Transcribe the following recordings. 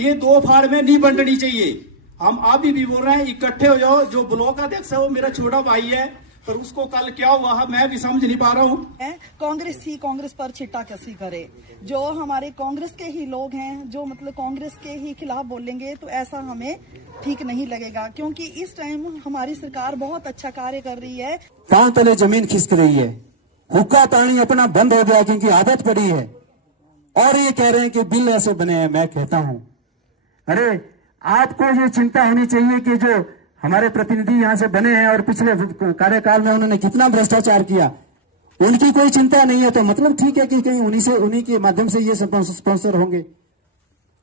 ये दो फाड़ में नहीं बंटनी चाहिए। हम अभी भी बोल रहे हैं इकट्ठे हो जाओ। जो ब्लॉक अध्यक्ष है वो मेरा छोटा भाई है, पर उसको कल क्या हुआ है मैं भी समझ नहीं पा रहा हूँ। कांग्रेस ही कांग्रेस पर छिट्टा कसी करे। जो हमारे कांग्रेस के ही लोग हैं जो मतलब कांग्रेस के ही खिलाफ बोलेंगे तो ऐसा हमें ठीक नहीं लगेगा, क्योंकि इस टाइम हमारी सरकार बहुत अच्छा कार्य कर रही है। पांव तले जमीन खिसक रही है, हुक्का तानी अपना बंद हो गया क्योंकि आदत पड़ी है। और ये कह रहे हैं कि बिल ऐसे बने हैं। मैं कहता हूं अरे आपको ये चिंता होनी चाहिए कि जो हमारे प्रतिनिधि यहाँ से बने हैं और पिछले कार्यकाल में उन्होंने कितना भ्रष्टाचार किया, उनकी कोई चिंता नहीं है। तो मतलब ठीक है कि कहीं उन्हीं के माध्यम से ये स्पॉन्सर होंगे।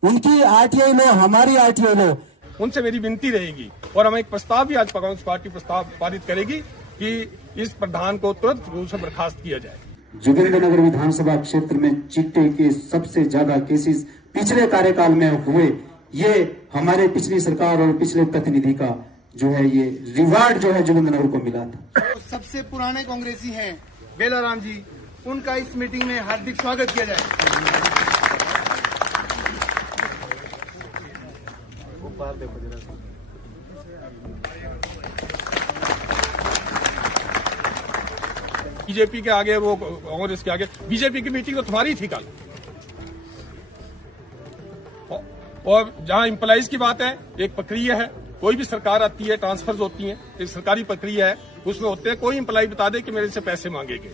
उनकी आरटीआई लो, हमारी आरटीआई लो। उनसे मेरी विनती रहेगी और हम एक प्रस्ताव भी आज कांग्रेस पार्टी प्रस्ताव पारित करेगी कि इस प्रधान को तुरंत रूप से बर्खास्त किया जाए। जोगिंद्रनगर विधानसभा क्षेत्र में चिट्टे के सबसे ज्यादा केसेस पिछले कार्यकाल में हुए। ये हमारे पिछली सरकार और पिछले प्रतिनिधि का जो है ये रिवार्ड जो है जोगिंद्रनगर को मिला था। सबसे पुराने कांग्रेसी हैं बेलाराम जी, उनका इस मीटिंग में हार्दिक स्वागत किया जाए। बीजेपी के आगे वो कांग्रेस के आगे, बीजेपी की मीटिंग तो तुम्हारी थी कल। और जहां एम्प्लॉइज की बात है, एक प्रक्रिया है, कोई भी सरकार आती है, ट्रांसफर्स होती हैं, एक सरकारी प्रक्रिया है, उसमें होते हैं कोई एम्प्लॉय बता दे कि मेरे से पैसे मांगेंगे।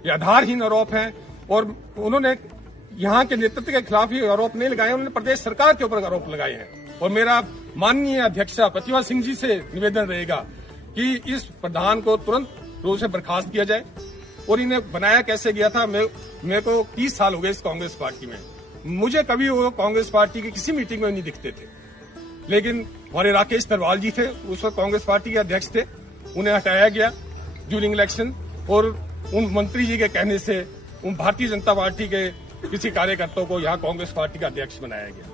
ये आधारहीन आरोप हैं और उन्होंने यहाँ के नेतृत्व के खिलाफ ही आरोप नहीं लगाए, उन्होंने प्रदेश सरकार के ऊपर आरोप लगाए हैं। और मेरा माननीय अध्यक्षा प्रतिभा सिंह जी से निवेदन रहेगा कि इस प्रधान को तुरंत रूप से बर्खास्त किया जाए। और इन्हें बनाया कैसे गया था, मेरे को 30 साल हो गए इस कांग्रेस पार्टी में, मुझे कभी वो कांग्रेस पार्टी की किसी मीटिंग में नहीं दिखते थे। लेकिन हमारे राकेश तरवाल जी थे, उस वक्त कांग्रेस पार्टी के अध्यक्ष थे, उन्हें हटाया गया ड्यूरिंग इलेक्शन और उन मंत्री जी के कहने से उन भारतीय जनता पार्टी के किसी कार्यकर्ता को यहाँ कांग्रेस पार्टी का अध्यक्ष बनाया गया।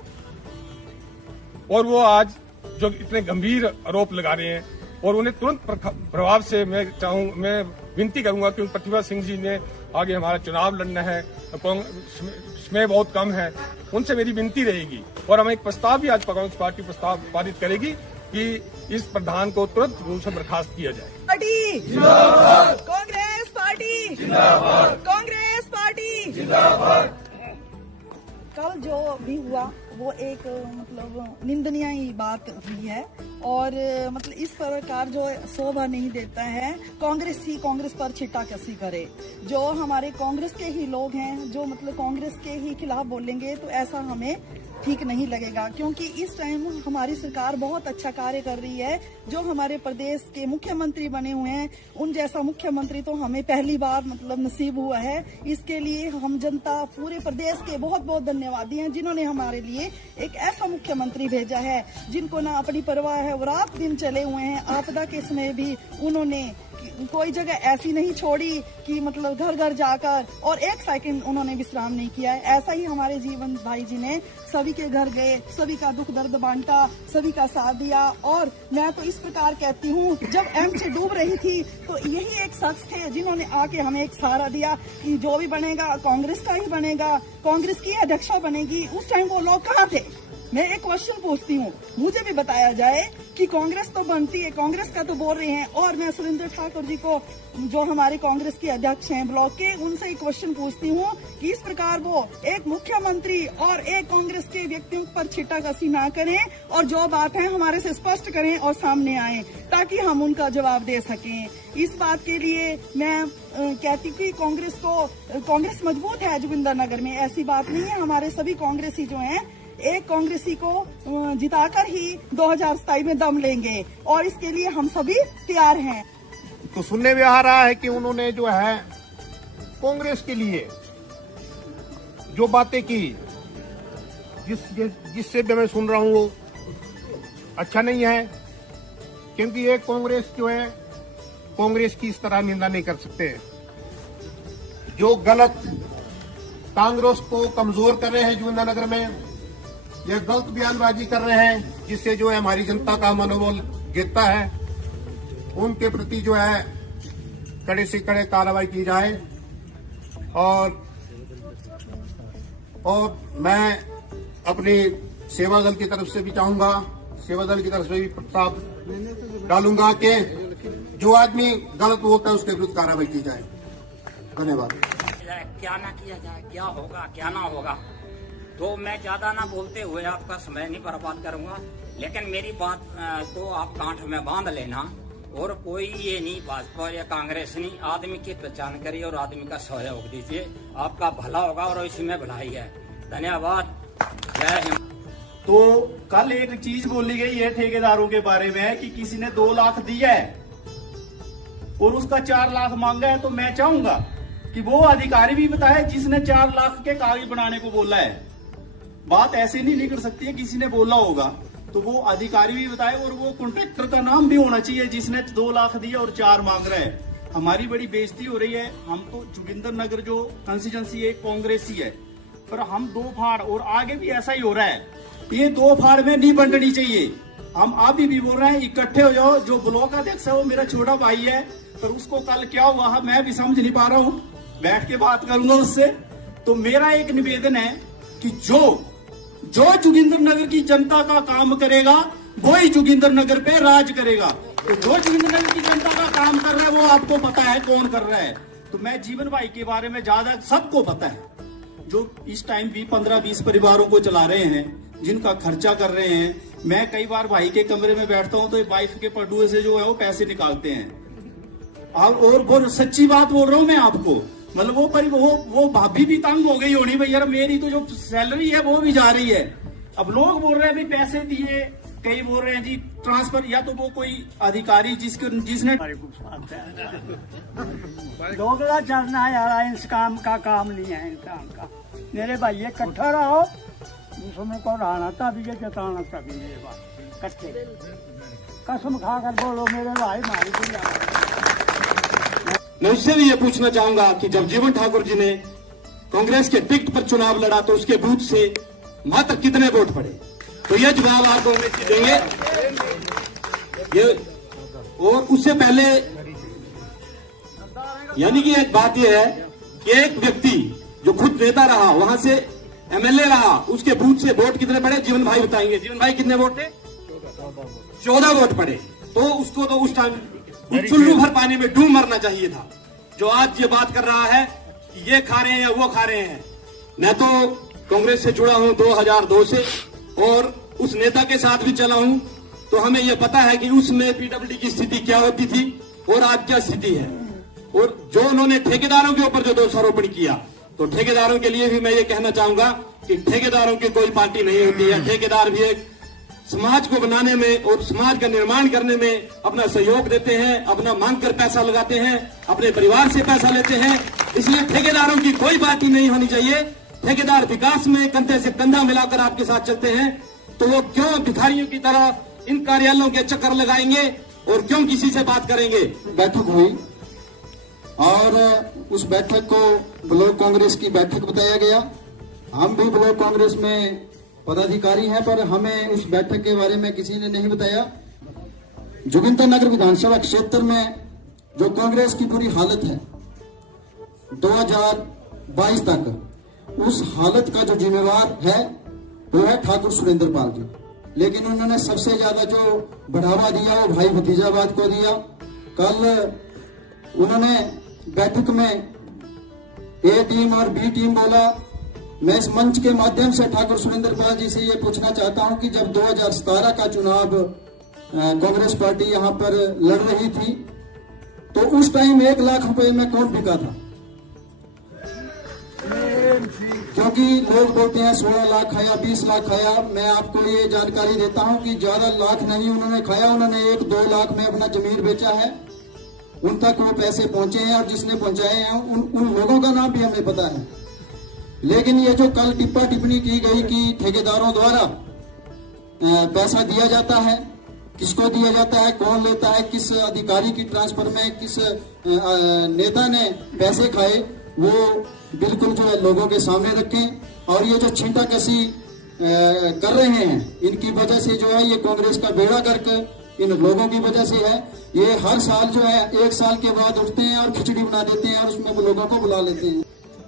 और वो आज जो इतने गंभीर आरोप लगा रहे हैं और उन्हें तुरंत प्रभाव से मैं विनती करूंगा कि प्रतिभा सिंह जी ने आगे हमारा चुनाव लड़ना है, समय बहुत कम है, उनसे मेरी विनती रहेगी। और हम एक प्रस्ताव भी आज कांग्रेस पार्टी प्रस्ताव पारित करेगी कि इस प्रधान को तुरंत रूप से बर्खास्त किया जाए। पार्टी जिंदाबाद, कांग्रेस पार्टी जिंदाबाद, कांग्रेस पार्टी जिंदाबाद। कल जो भी हुआ वो एक मतलब निंदनीय बात हुई है और मतलब इस प्रकार जो शोभा नहीं देता है। कांग्रेस ही कांग्रेस पर छिट्टा कसी करे। जो हमारे कांग्रेस के ही लोग हैं जो मतलब कांग्रेस के ही खिलाफ बोलेंगे तो ऐसा हमें ठीक नहीं लगेगा, क्योंकि इस टाइम हमारी सरकार बहुत अच्छा कार्य कर रही है। जो हमारे प्रदेश के मुख्यमंत्री बने हुए हैं, उन जैसा मुख्यमंत्री तो हमें पहली बार मतलब नसीब हुआ है। इसके लिए हम जनता पूरे प्रदेश के बहुत बहुत धन्यवादी हैं, जिन्होंने हमारे लिए एक ऐसा मुख्यमंत्री भेजा है जिनको ना अपनी परवाह है, वो रात दिन चले हुए हैं। आपदा के समय भी उन्होंने कोई जगह ऐसी नहीं छोड़ी कि मतलब घर घर जाकर और एक सेकंड उन्होंने विश्राम नहीं किया है। ऐसा ही हमारे जीवन भाई जी ने सभी के घर गए, सभी का दुख दर्द बांटा, सभी का साथ दिया। और मैं तो इस प्रकार कहती हूँ, जब एमसी डूब रही थी तो यही एक शख्स थे जिन्होंने आके हमें एक सहारा दिया कि जो भी बनेगा कांग्रेस का ही बनेगा, कांग्रेस की अध्यक्षा बनेगी। उस टाइम वो लोग कहाँ थे? मैं एक क्वेश्चन पूछती हूँ, मुझे भी बताया जाए कि कांग्रेस तो बनती है, कांग्रेस का तो बोल रहे हैं। और मैं सुरेंद्र ठाकुर जी को, जो हमारे कांग्रेस के अध्यक्ष हैं ब्लॉक के, उनसे एक क्वेश्चन पूछती हूँ कि इस प्रकार वो एक मुख्यमंत्री और एक कांग्रेस के व्यक्तियों पर छिट्टा कसी ना करें और जो बात है हमारे से स्पष्ट करें और सामने आए ताकि हम उनका जवाब दे सकें। इस बात के लिए मैं कहती कि कांग्रेस मजबूत है जोगिंद्रनगर में, ऐसी बात नहीं है। हमारे सभी कांग्रेसी जो हैं एक कांग्रेसी को जिताकर ही 2027 में दम लेंगे और इसके लिए हम सभी तैयार हैं। तो सुनने में आ रहा है कि उन्होंने जो है कांग्रेस के लिए जो बातें की, जिससे मैं सुन रहा हूं वो अच्छा नहीं है, क्योंकि ये कांग्रेस जो है कांग्रेस की इस तरह निंदा नहीं कर सकते। जो गलत कांग्रेस को कमजोर कर रहे हैं जोगिंद्रनगर में, ये गलत बयानबाजी कर रहे हैं जिससे जो है हमारी जनता का मनोबल गिरता है, उनके प्रति जो है कड़े से कड़े कार्रवाई की जाए। और मैं अपनी सेवा दल की तरफ से भी चाहूंगा, सेवा दल की तरफ से भी प्रस्ताव डालूंगा कि जो आदमी गलत बोलता है उसके विरुद्ध कार्रवाई की जाए। धन्यवाद। क्या ना किया जाए, क्या होगा क्या ना होगा, तो मैं ज्यादा ना बोलते हुए आपका समय नहीं बर्बाद करूंगा, लेकिन मेरी बात को आप गांठ में बांध लेना। और कोई ये नहीं भाजपा या कांग्रेस नहीं, आदमी की पहचान करिए और आदमी का सहयोग दीजिए, आपका भला होगा और इसी में भलाई है। धन्यवाद। जय हिंद। तो कल एक चीज बोली गई है ठेकेदारों के बारे में कि किसी ने 2 लाख दिया है और उसका 4 लाख मांगा है, तो मैं चाहूंगा कि वो अधिकारी भी बताए जिसने 4 लाख के कागज बनाने को बोला है। बात ऐसे नहीं निकल सकती है, किसी ने बोला होगा तो वो अधिकारी भी बताए और वो कॉन्ट्रैक्टर का नाम भी होना चाहिए जिसने 2 लाख दिया और 4 मांग रहा है। हमारी बड़ी बेइज्जती हो रही है। हम तो जोगिंदर नगर जो कंस्टिट्यूंसी है कांग्रेसी है, पर हम 2 फाड़ और आगे भी ऐसा ही हो रहा है। ये 2 फाड़ में नहीं बंटनी चाहिए। हम अभी भी बोल रहे हैं इकट्ठे हो जाओ। जो ब्लॉक अध्यक्ष है वो मेरा छोटा भाई है, पर उसको कल क्या हुआ है मैं भी समझ नहीं पा रहा हूँ, बैठ के बात करूंगा उससे। तो मेरा एक निवेदन है कि जो जोगिंदर नगर की जनता का काम करेगा वही जोगिंदर नगर पे राज करेगा। तो जो जोगिंदर नगर की जनता का काम कर रहा है वो आपको पता है कौन कर रहा है। तो मैं जीवन भाई के बारे में ज्यादा सबको पता है, जो इस टाइम भी 15-20 परिवारों को चला रहे हैं, जिनका खर्चा कर रहे हैं। मैं कई बार भाई के कमरे में बैठता हूं तो वाइफ के पटुए से जो है वो पैसे निकालते हैं। और वो सच्ची बात बोल रहा हूं मैं आपको, मतलब वो भाभी भी तंग हो गई होनी भाई, यार मेरी तो जो सैलरी है वो भी जा रही है। अब लोग बोल रहे हैं भाई पैसे दिए, कई बोल रहे हैं जी ट्रांसफर, या तो वो कोई अधिकारी जिसने दोगला चलना यार, इस काम का काम नहीं है इंसान का। मेरे भाई इकट्ठा रहो, दुश्मन को रहना तभी है, जताना तभी है। बात कट्टे कसम खाकर बोलो मेरे भाई मारी दुनिया। मैं उससे भी ये पूछना चाहूंगा कि जब जीवन ठाकुर जी ने कांग्रेस के टिकट पर चुनाव लड़ा तो उसके बूथ से मात्र कितने वोट पड़े? तो यह जवाब आप कांग्रेस जी देंगे। ये और उससे पहले यानी कि एक बात यह है कि एक व्यक्ति जो खुद नेता रहा, वहां से एमएलए रहा, उसके बूथ से वोट कितने पड़े? जीवन भाई बताएंगे। जीवन भाई कितने वोट थे? 14 वोट पड़े। तो उसको तो उस टाइम चुल्लू भर पानी में डूब मरना चाहिए था। जो आज ये बात कर रहा है कि ये खा रहे हैं या वो खा रहे हैं। मैं तो कांग्रेस से जुड़ा हूं 2002 से और उस नेता के साथ भी चला हूं, तो हमें यह पता है कि उसमें पीडब्ल्यूडी की स्थिति क्या होती थी और आज क्या स्थिति है। और जो उन्होंने ठेकेदारों के ऊपर जो दोषारोपण किया, तो ठेकेदारों के लिए भी मैं ये कहना चाहूंगा कि ठेकेदारों की कोई पार्टी नहीं होती है। ठेकेदार भी एक समाज को बनाने में और समाज का निर्माण करने में अपना सहयोग देते हैं, अपना मांग कर पैसा लगाते हैं, अपने परिवार से पैसा लेते हैं। इसलिए ठेकेदारों की कोई पार्टी नहीं होनी चाहिए। ठेकेदार विकास में कंधे से कंधा मिलाकर आपके साथ चलते हैं, तो वो क्यों भिखारियों की तरह इन कार्यालयों के चक्कर लगाएंगे और क्यों किसी से बात करेंगे? बैठक हुई और उस बैठक को ब्लॉक कांग्रेस की बैठक बताया गया। हम भी ब्लॉक कांग्रेस में पदाधिकारी हैं, पर हमें उस बैठक के बारे में किसी ने नहीं बताया। जोगिंदर नगर विधानसभा क्षेत्र में जो कांग्रेस की बुरी हालत है 2022 तक, उस हालत का जो जिम्मेवार है वो है ठाकुर सुरेंद्र पाल जी। लेकिन उन्होंने सबसे ज्यादा जो बढ़ावा दिया वो भाई भतीजावाद को दिया। कल उन्होंने बैठक में ए टीम और बी टीम बोला। मैं इस मंच के माध्यम से ठाकुर सुरेंद्र पाल जी से ये पूछना चाहता हूं कि जब 2017 का चुनाव कांग्रेस पार्टी यहां पर लड़ रही थी, तो उस टाइम 1 लाख रुपए में कौन बिका था? क्योंकि लोग बोलते हैं 16 लाख खाया, 20 लाख खाया। मैं आपको ये जानकारी देता हूं कि ज्यादा लाख नहीं उन्होंने खाया। उन्होंने 1-2 लाख में अपना जमीन बेचा है, उन तक वो पैसे पहुंचे हैं और जिसने पहुंचाए हैं उन लोगों का नाम भी हमें पता है। लेकिन ये जो कल टिप्पा टिप्पणी की गई कि ठेकेदारों द्वारा पैसा दिया जाता है, किसको दिया जाता है, कौन लेता है, किस अधिकारी की ट्रांसफर में किस नेता ने पैसे खाए, वो बिल्कुल जो है लोगों के सामने रखें। और ये जो छींटा कसी कर रहे हैं, इनकी वजह से जो है ये कांग्रेस का बेड़ा गर्क इन लोगों की वजह से है। ये हर साल जो है 1 साल के बाद उठते हैं और खिचड़ी बना देते हैं और उसमें लोगों को बुला लेते हैं।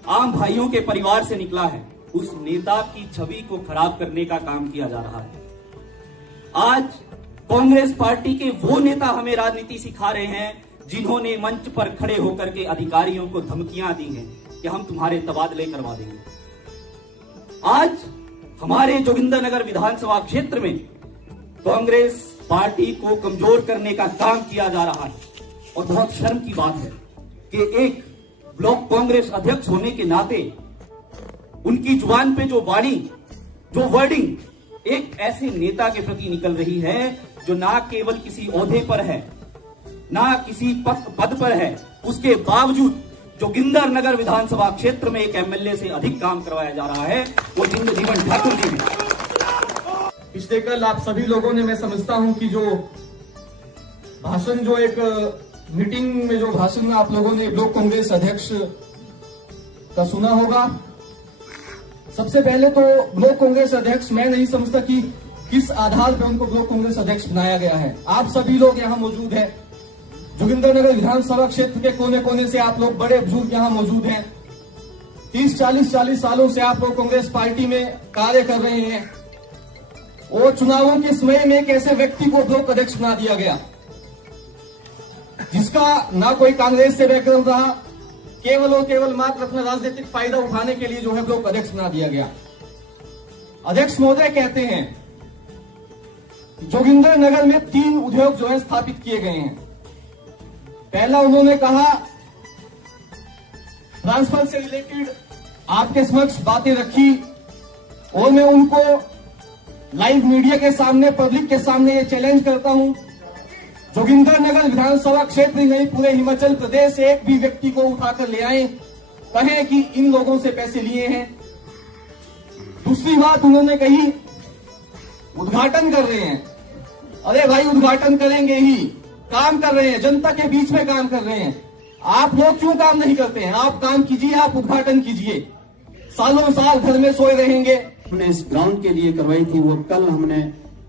आम भाइयों के परिवार से निकला है, उस नेता की छवि को खराब करने का काम किया जा रहा है। आज कांग्रेस पार्टी के वो नेता हमें राजनीति सिखा रहे हैं जिन्होंने मंच पर खड़े होकर के अधिकारियों को धमकियां दी हैं कि हम तुम्हारे तबादले करवा देंगे। आज हमारे जोगिंदरनगर विधानसभा क्षेत्र में कांग्रेस पार्टी को कमजोर करने का काम किया जा रहा है और बहुत शर्म की बात है कि एक ब्लॉक कांग्रेस अध्यक्ष होने के नाते उनकी जुबान पे जो वाणी, जो वर्डिंग एक ऐसे नेता के प्रति निकल रही है जो ना केवल किसी ओहदे पर है, ना किसी पद पर है, उसके बावजूद जोगिंदरनगर विधानसभा क्षेत्र में एक एमएलए से अधिक काम करवाया जा रहा है, वो जीवन ठाकुर जी हैं। पिछले कल आप सभी लोगों ने, मैं समझता हूं कि जो भाषण, जो एक मीटिंग में जो भाषण आप लोगों ने ब्लॉक कांग्रेस अध्यक्ष का सुना होगा। सबसे पहले तो ब्लॉक कांग्रेस अध्यक्ष, मैं नहीं समझता कि किस आधार पर उनको ब्लॉक कांग्रेस अध्यक्ष बनाया गया है। आप सभी लोग यहाँ मौजूद हैं, जोगिंदरनगर विधानसभा क्षेत्र के कोने कोने से आप लोग, बड़े बुजुर्ग यहाँ मौजूद हैं। 30-40 सालों से आप लोग कांग्रेस पार्टी में कार्य कर रहे हैं और चुनावों के समय में एक ऐसे व्यक्ति को ब्लॉक अध्यक्ष बना दिया गया जिसका ना कोई कांग्रेस से बैकग्राउंड रहा, केवल और केवल मात्र अपना राजनीतिक फायदा उठाने के लिए जो है ब्लॉक अध्यक्ष बना दिया गया। अध्यक्ष महोदय कहते हैं जोगिंदरनगर में 3 उद्योग जो है स्थापित किए गए हैं। पहला उन्होंने कहा, ट्रांसफर से रिलेटेड आपके समक्ष बातें रखी और मैं उनको लाइव मीडिया के सामने, पब्लिक के सामने ये चैलेंज करता हूं, जोगिंदरनगर विधानसभा क्षेत्र नहीं पूरे हिमाचल प्रदेश से एक भी व्यक्ति को उठाकर ले आए, कहें कि इन लोगों से पैसे लिए हैं। दूसरी बात उन्होंने कही, उद्घाटन कर रहे हैं। अरे भाई, उद्घाटन करेंगे ही, काम कर रहे हैं, जनता के बीच में काम कर रहे हैं। आप लोग क्यों काम नहीं करते हैं? आप काम कीजिए, आप उद्घाटन कीजिए। सालों साल घर में सोए रहेंगे। हमने इस ग्राउंड के लिए करवाई थी, वो कल हमने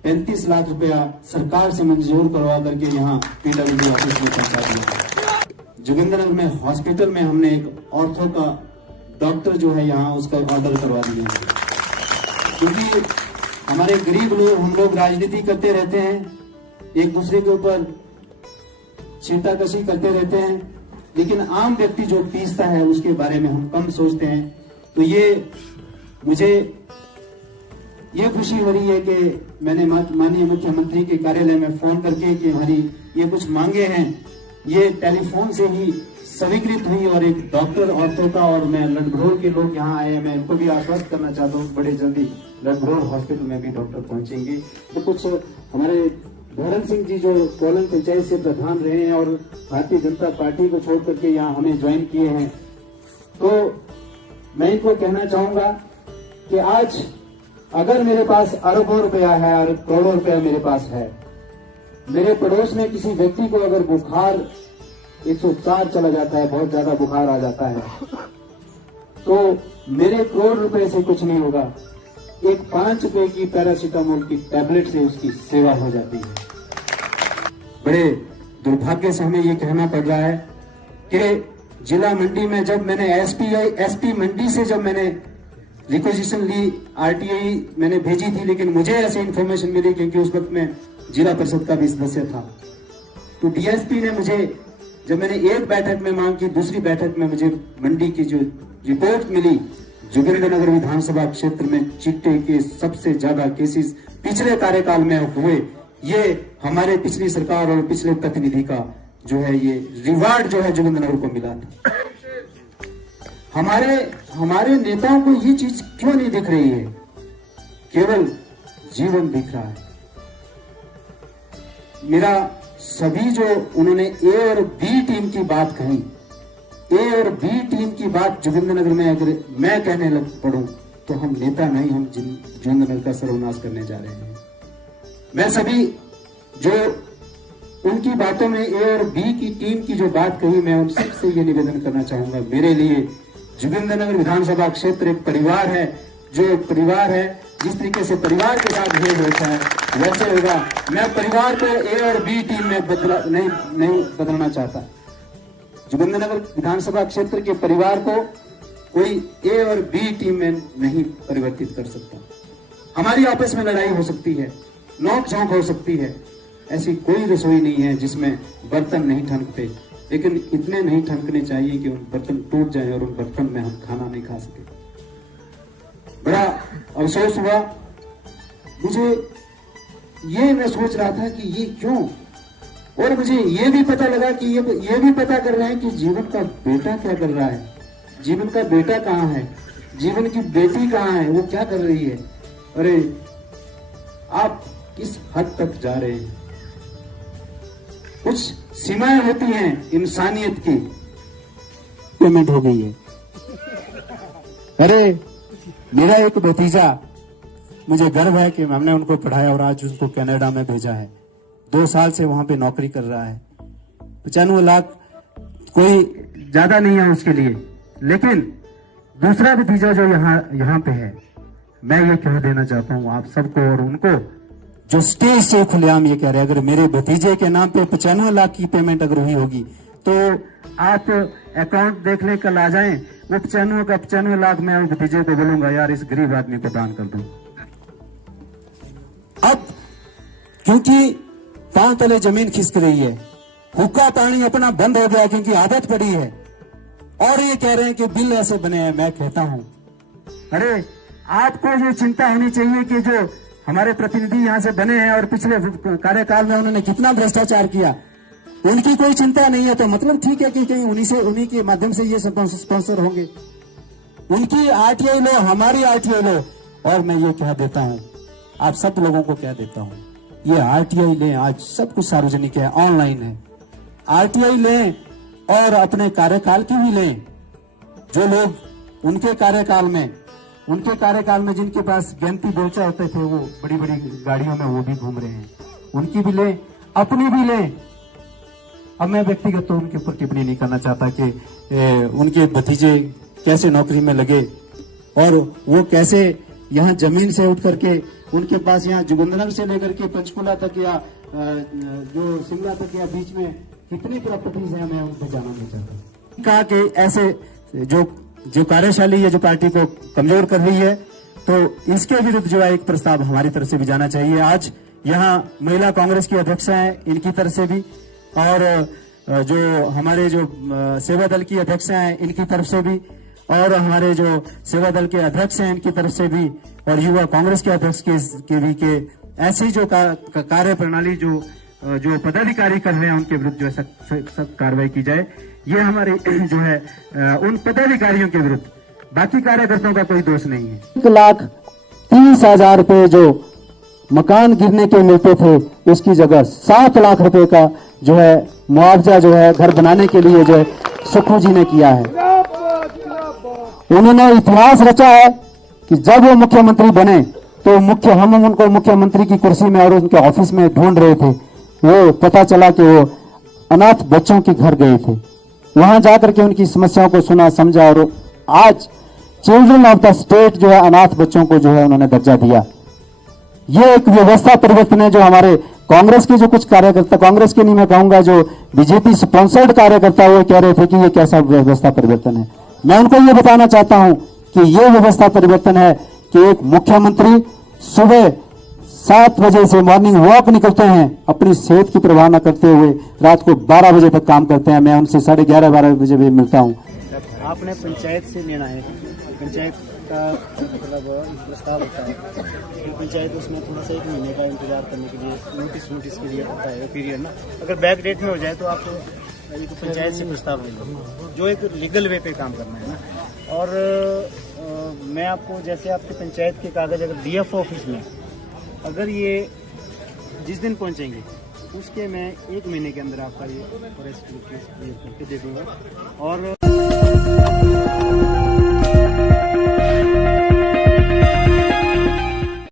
35 लाख रुपया सरकार से मंजूर करवा करके यहाँ पीडब्ल्यूडी ऑफिस में पहुंचा दिया। जोगिंदरनगर में हॉस्पिटल में हमने एक ऑर्थो का डॉक्टर जो है यहाँ, उसका ऑर्डर करवा दिया। क्योंकि हमारे गरीब लोग, हम लोग राजनीति करते रहते हैं, एक दूसरे के ऊपर छींटाकशी करते रहते हैं, लेकिन आम व्यक्ति जो पीसता है उसके बारे में हम कम सोचते हैं। तो मुझे ये खुशी हो रही है कि मैंने माननीय मुख्यमंत्री के कार्यालय में फोन करके कि हमारी ये कुछ मांगे हैं, ये टेलीफोन से ही स्वीकृत हुई और एक डॉक्टर ऑर्थो का, और मैं लडभड़ोल के लोग यहाँ आए हैं, मैं इनको भी आश्वस्त करना चाहता हूँ बड़े जल्दी लडभड़ोल हॉस्पिटल में भी डॉक्टर पहुंचेंगे। तो कुछ हमारे भरत सिंह जी जो कोलन पंचायत से प्रधान रहे हैं और भारतीय जनता पार्टी को छोड़ करके यहाँ हमें ज्वाइन किए हैं, तो मैं इनको कहना चाहूंगा कि आज अगर मेरे पास अरबों रुपया है और करोड़ों रुपया मेरे पास है, मेरे पड़ोस में किसी व्यक्ति को अगर बुखार 104 चला जाता है, बहुत ज्यादा बुखार आ जाता है, तो मेरे करोड़ रुपए से कुछ नहीं होगा, एक 5 रुपए की पैरासीटामोल की टैबलेट से उसकी सेवा हो जाती है। बड़े दुर्भाग्य से हमें ये कहना पड़ रहा है कि जिला मंडी में जब मैंने एसपी मंडी से जब मैंने रिक्वेजिशन ली, आरटीआई मैंने भेजी थी, लेकिन मुझे ऐसी इंफॉर्मेशन मिली क्योंकि उस वक्त मैं जिला परिषद का भी सदस्य था, तो डीएसपी ने मुझे, जब मैंने एक बैठक में मांग की, दूसरी बैठक में मुझे मंडी की जो रिपोर्ट मिली, जोगिंदरनगर विधानसभा क्षेत्र में चिट्टे के सबसे ज्यादा केसेस पिछले कार्यकाल में हुए, ये हमारे पिछली सरकार और पिछले प्रतिनिधि का जो है ये रिवार्ड जो है जोगिंदरनगर को मिला था। हमारे नेताओं को ये चीज क्यों नहीं दिख रही है? केवल जीवन दिख रहा है। मेरा सभी जो उन्होंने ए और बी टीम की बात कही, ए और बी टीम की बात जोगिंदरनगर में अगर मैं कहने लग पड़ूं तो हम नेता नहीं, हम जोगिंदरनगर का सर्वनाश करने जा रहे हैं। मैं सभी जो उनकी बातों में ए और बी की टीम की जो बात कही, मैं उन सबसे ये निवेदन करना चाहूंगा, मेरे लिए जोगिंदरनगर विधानसभा क्षेत्र एक परिवार है, जो एक परिवार है, जिस तरीके से परिवार के साथ भेद होता है वैसे होगा। मैं परिवार को ए और बी टीम में नहीं बदलना चाहता। जोगिंदरनगर विधानसभा क्षेत्र के परिवार को कोई ए और बी टीम में नहीं परिवर्तित कर सकता। हमारी आपस में लड़ाई हो सकती है, नोक झोंक हो सकती है, ऐसी कोई रसोई नहीं है जिसमें बर्तन नहीं ठनकते, लेकिन इतने नहीं ठनकने चाहिए कि उन बर्तन टूट जाएं और उन बर्तन में हम खाना नहीं खा सके। बड़ा अफसोस हुआ मुझे, ये मैं सोच रहा था कि ये क्यों, और मुझे ये भी पता लगा कि ये भी पता कर रहे हैं कि जीवन का बेटा क्या कर रहा है, जीवन का बेटा कहाँ है, जीवन की बेटी कहाँ है, वो क्या कर रही है। अरे आप किस हद तक जा रहे हैं। कुछ सीमाएं होती हैं इंसानियत की। पेमेंट हो गई है। अरे मेरा एक भतीजा, मुझे गर्व है कि हमने उनको पढ़ाया और आज उसको कनाडा में भेजा है। 2 साल से वहां पे नौकरी कर रहा है। 95 लाख कोई ज्यादा नहीं है उसके लिए, लेकिन दूसरा भतीजा जो यहाँ पे है, मैं ये कह देना चाहता हूँ आप सबको और उनको जो स्टेज से खुलेआम ये कह रहे हैं, अगर मेरे भतीजे के नाम पे 95 लाख की पेमेंट अगर हुई होगी तो आप अकाउंट देख ले, कल आ जाएं, वो 95 लाख मैं उस भतीजे को बोलूंगा यार इस गरीब आदमी को दान कर दूं। अब क्योंकि पांव तले जमीन खिसक रही है, हुक्का पानी अपना बंद हो गया क्योंकि आदत पड़ी है, और ये कह रहे हैं कि बिल ऐसे बने हैं। मैं कहता हूं अरे आपको ये चिंता होनी चाहिए कि जो हमारे प्रतिनिधि यहां से बने हैं और पिछले कार्यकाल में उन्होंने कितना भ्रष्टाचार किया, उनकी कोई चिंता नहीं है तो मतलब ठीक है कि कहीं उन्हीं के माध्यम से ये स्पॉन्सर होंगे। उनकी आरटीआई लो, हमारी आरटीआई लो, और मैं ये कह देता हूं आप सब लोगों को कह देता हूं, ये आरटीआई लें, आज सब कुछ सार्वजनिक है, ऑनलाइन है। आरटीआई लें और अपने कार्यकाल की भी लें। जो लोग उनके कार्यकाल में जिनके पास गिनती बेलचा होते थे, वो बड़ी बड़ी गाड़ियों में वो भी घूम रहे हैं, उनकी भी लें, अपनी भी लें। अब मैं व्यक्तिगत तो उनके ऊपर टिप्पणी नहीं करना चाहता कि उनके भतीजे कैसे नौकरी में लगे और वो कैसे यहाँ जमीन से उठ करके उनके पास यहाँ जोगिंद्रनगर से लेकर के पंचकुला तक या जो शिमला तक या बीच में कितनी प्रॉपर्टीज है, मैं उनको जानना नहीं चाहता। कहा कि ऐसे जो कार्यशाली है जो पार्टी को कमजोर कर रही है, तो इसके विरुद्ध जो है एक प्रस्ताव हमारी तरफ से भी जाना चाहिए। आज यहाँ महिला कांग्रेस की अध्यक्ष हैं, इनकी तरफ से भी, और जो हमारे जो सेवा दल की अध्यक्ष हैं इनकी तरफ से भी, और हमारे जो सेवा दल के अध्यक्ष हैं इनकी तरफ से भी, और युवा कांग्रेस के अध्यक्ष के भी के ऐसी जो कार्य प्रणाली जो पदाधिकारी कर रहे हैं उनके विरुद्ध जो है सख्त कार्रवाई की जाए। ये हमारे जो है उन पदाधिकारियों के विरुद्ध, बाकी कार्यकर्ताओं का कोई दोष नहीं है। 1,30,000 रुपए जो मकान गिरने के मिलते थे उसकी जगह 7 लाख रुपए का जो है मुआवजा जो है घर बनाने के लिए जो है सुखू जी ने किया है। उन्होंने इतिहास रचा है कि जब वो मुख्यमंत्री बने तो हम उनको मुख्यमंत्री की कुर्सी में और उनके ऑफिस में ढूंढ रहे थे, वो पता चला कि वो अनाथ बच्चों के घर गए थे, वहां जाकर के उनकी समस्याओं को सुना समझा, और आज चिल्ड्रन ऑफ द स्टेट जो है अनाथ बच्चों को जो है उन्होंने दर्जा दिया। ये एक व्यवस्था परिवर्तन है जो हमारे कांग्रेस के जो कुछ कार्यकर्ता, कांग्रेस के नहीं मैं कहूंगा, जो बीजेपी स्पॉन्सर्ड कार्यकर्ता वो कह रहे थे कि ये कैसा व्यवस्था परिवर्तन है। मैं उनको ये बताना चाहता हूं कि ये व्यवस्था परिवर्तन है कि एक मुख्यमंत्री सुबह 7 बजे से मॉर्निंग वॉक निकलते हैं, अपनी सेहत की परवाह न करते हुए रात को 12 बजे तक काम करते हैं। मैं उनसे 11:30-12 बजे भी मिलता हूं। आपने पंचायत से लेना है, पंचायत का मतलब प्रस्ताव होता है, तो पंचायत उसमें थोड़ा सा 1 महीने का इंतजार करने के लिए नोटिस के लिए होता है पीरियड ना। अगर बैक डेट में हो जाए तो आप एक पंचायत से प्रस्ताव ले लो, जो एक लीगल वे पे काम करना है ना। और मैं आपको जैसे आपके पंचायत के कागज अगर डीएफ ऑफिस में अगर ये जिस दिन पहुंचेंगे उसके मैं 1 महीने के अंदर आपका ये फॉरेस्ट करके दे दूंगा। और